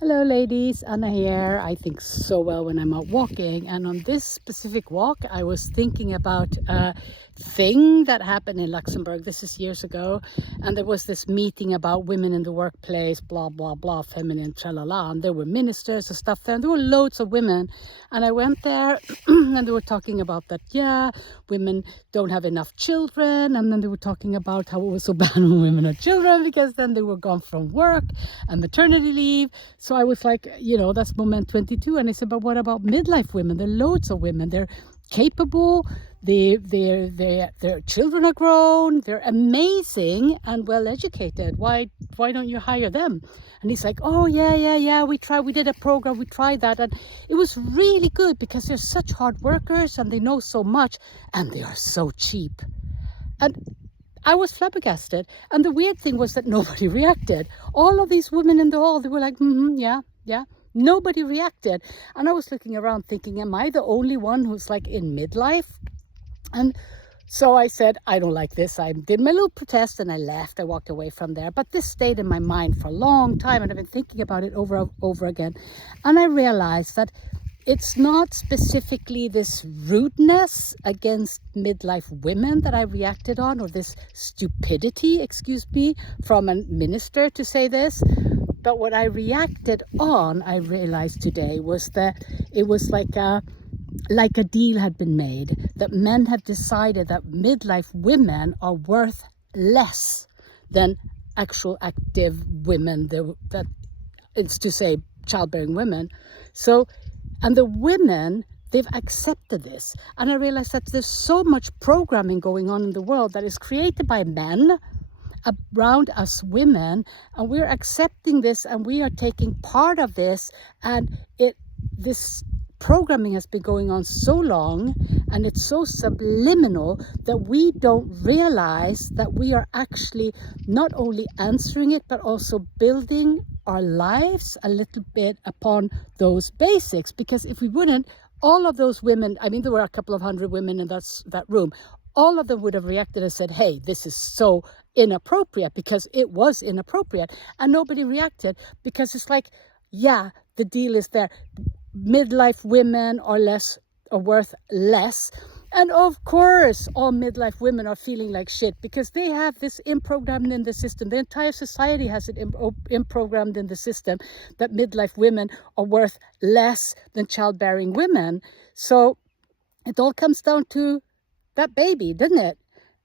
Hello ladies, Anna here. I think so well when I'm out walking, and on this specific walk I was thinking about a thing that happened in Luxembourg. This is years ago, and there was this meeting about women in the workplace, blah blah blah, feminine, tralala, and there were ministers and stuff there, and there were loads of women, and I went there and they were talking about that, yeah, women don't have enough children, and then they were talking about how it was so bad when women had children because then they were gone from work and maternity leave. So I was like, that's moment 22. And I said, but what about midlife women? There are loads of women. They're capable. Their children are grown. They're amazing and well educated. Why don't you hire them? And he's like, oh yeah. We did a program. We tried that, and it was really good because they're such hard workers and they know so much and they are so cheap. And I was flabbergasted. And the weird thing was that nobody reacted. All of these women in the hall, they were like, yeah. Nobody reacted. And I was looking around thinking, am I the only one who's like in midlife? And so I said, I don't like this. I did my little protest and I left. I walked away from there. But this stayed in my mind for a long time. And I've been thinking about it over again. And I realized that it's not specifically this rudeness against midlife women that I reacted on, or this stupidity, excuse me, from a minister to say this. But what I reacted on, I realized today, was that it was like a deal had been made, that men have decided that midlife women are worth less than actual active women, that it's to say childbearing women. So, and the women, they've accepted this. And I realized that there's so much programming going on in the world that is created by men around us women, and we're accepting this and we are taking part of this, and this programming has been going on so long and it's so subliminal that we don't realize that we are actually not only answering it but also building our lives a little bit upon those basics. Because if we wouldn't, all of those women, I mean, there were a couple of hundred women in that room, all of them would have reacted and said, hey, this is so inappropriate, because it was inappropriate. And nobody reacted because it's like, yeah, the deal is there. Midlife women are worth less. And of course, all midlife women are feeling like shit because they have this in-programmed in the system. The entire society has it in-programmed in the system that midlife women are worth less than childbearing women. So it all comes down to that baby, doesn't it?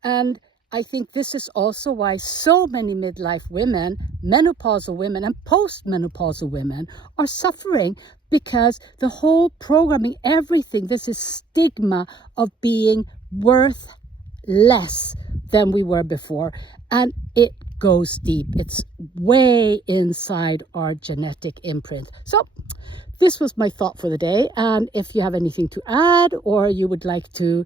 And I think this is also why so many midlife women, menopausal women and postmenopausal women are suffering, because the whole programming, everything, this is stigma of being worth less than we were before. And it goes deep. It's way inside our genetic imprint. So this was my thought for the day. And if you have anything to add, or you would like to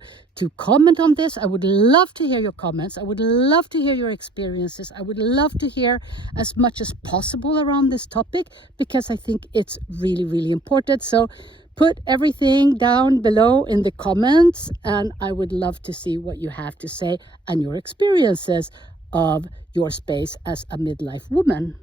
comment on this, I would love to hear your comments. I would love to hear your experiences. I would love to hear as much as possible around this topic, because I think it's really, really important. So put everything down below in the comments, and I would love to see what you have to say and your experiences of your space as a midlife woman.